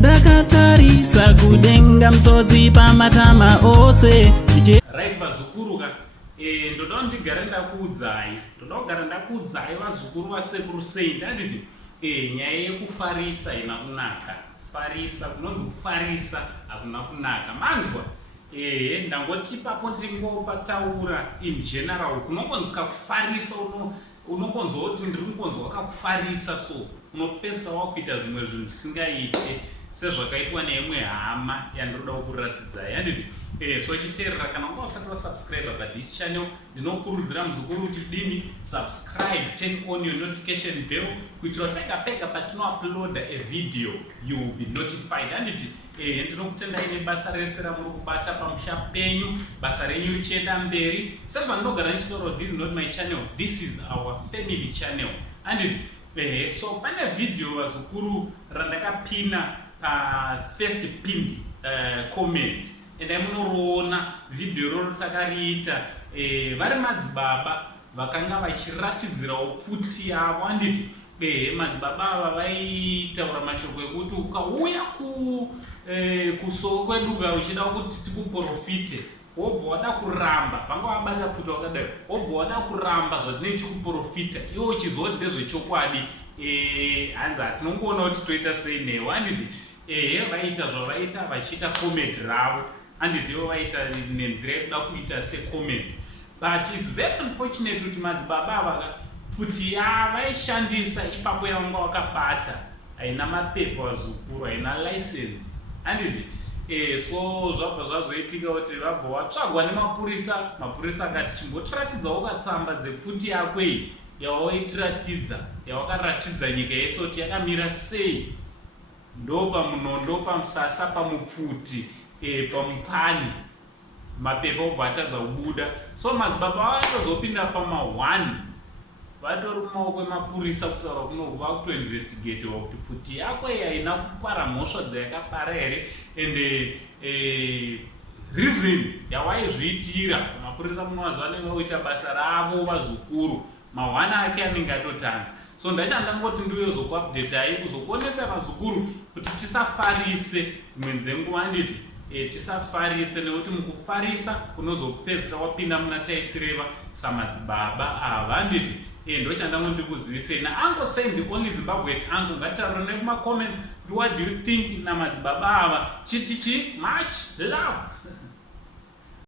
Ndakatarisa kudenga mtsotsi pamatama ose. Right vazukuru ndoda ndigare ndakuudzai vazukuru vasekuru sei ndanditi nyaya yekufarisa ina kunaka. Farisa kunonzi kufarisa hakuna kunaka. Manzwa ndangoti ipapo ndingopataura in general kunongonzwa kufarisa unongonzwa kuti ndiri kungonzwa wakakufarisa so unopesa wakuita zvimwe zvinhu zvisingaite sezvakaitwa neimwe hama yandoda kukuratidza yanditi so chiteerera kana unga usati wasubscribe pathis channel ndinokurudzira muzukuru kuti dini subscribe, turn on your notification bell kuitira pega patinouploada a video you will be notified handiti ndinokutendai nebasa rese ramuri kubata pamusha penyu, basa renyu richienda mberi. Sezvandinogara ndichitaura, this is not my channel, this is our family channel handiti so pane video vazukuru randakapina first pinned comment ende munoroona video roro takariita vari madzibaba vakanga vachiratidzirawo pfuti yavo handiti madzibaba ava vaitaura mashoko ekuti ukauya kusoko kweduga uchida kuti tikuprofite wobva wada kuramba vanga vabata pfuti wakadai wobva wada kuramba zvazvinenge chikuprofita iwo uchizoti ndezvechokwadi hanzi hatinongoona kuti toita sei newo handiti vaita zvavaita vachiita comment ravo handiti ivo vaita nenzira yekuda kuita secomment but its very unfortunate kuti madzibaba ava pfuti yavaishandisa ipapo yavanga wakabata haina mapepa vazukuru haina license handiti so zvabva zvazoitika kuti vabva vatsvagwa nemapurisa. Mapurisa akati chimbotiratidzawo katsamba dzepfuti yako iyi yawaitiratidza yawakaratidza nyika yese kuti yakamira sei, ndopamunondo, pamusasa, pamupfuti, pamupani mapepa obva atadza kubuda. So madzibaba vatozopinda pama1 vatori mumaoko emapurisa kutaura kunobva vakutoinvestigatewa kuti pfuti yako iyi haina kupara mhosva dzayakapara here ende reason yawaizviitira mapurisa munowazi vanenge voita basa ravo vazukuru ma1 ake anenge atotanga. So ndachandangoti ndiyozokuupdateai kuzokuonesa vazukuru kuti tisafarise dzimwe dzenguva handiti tisafarise nekuti mukufarisa kunozopedzisira wapinda muna taisireva samadzibaba ava handiti ndochandangondikuzivisei naango saying the only Zimbabwean ango ngataura nekumacomments kuti what do you think namadzibaba ava chitichi much love.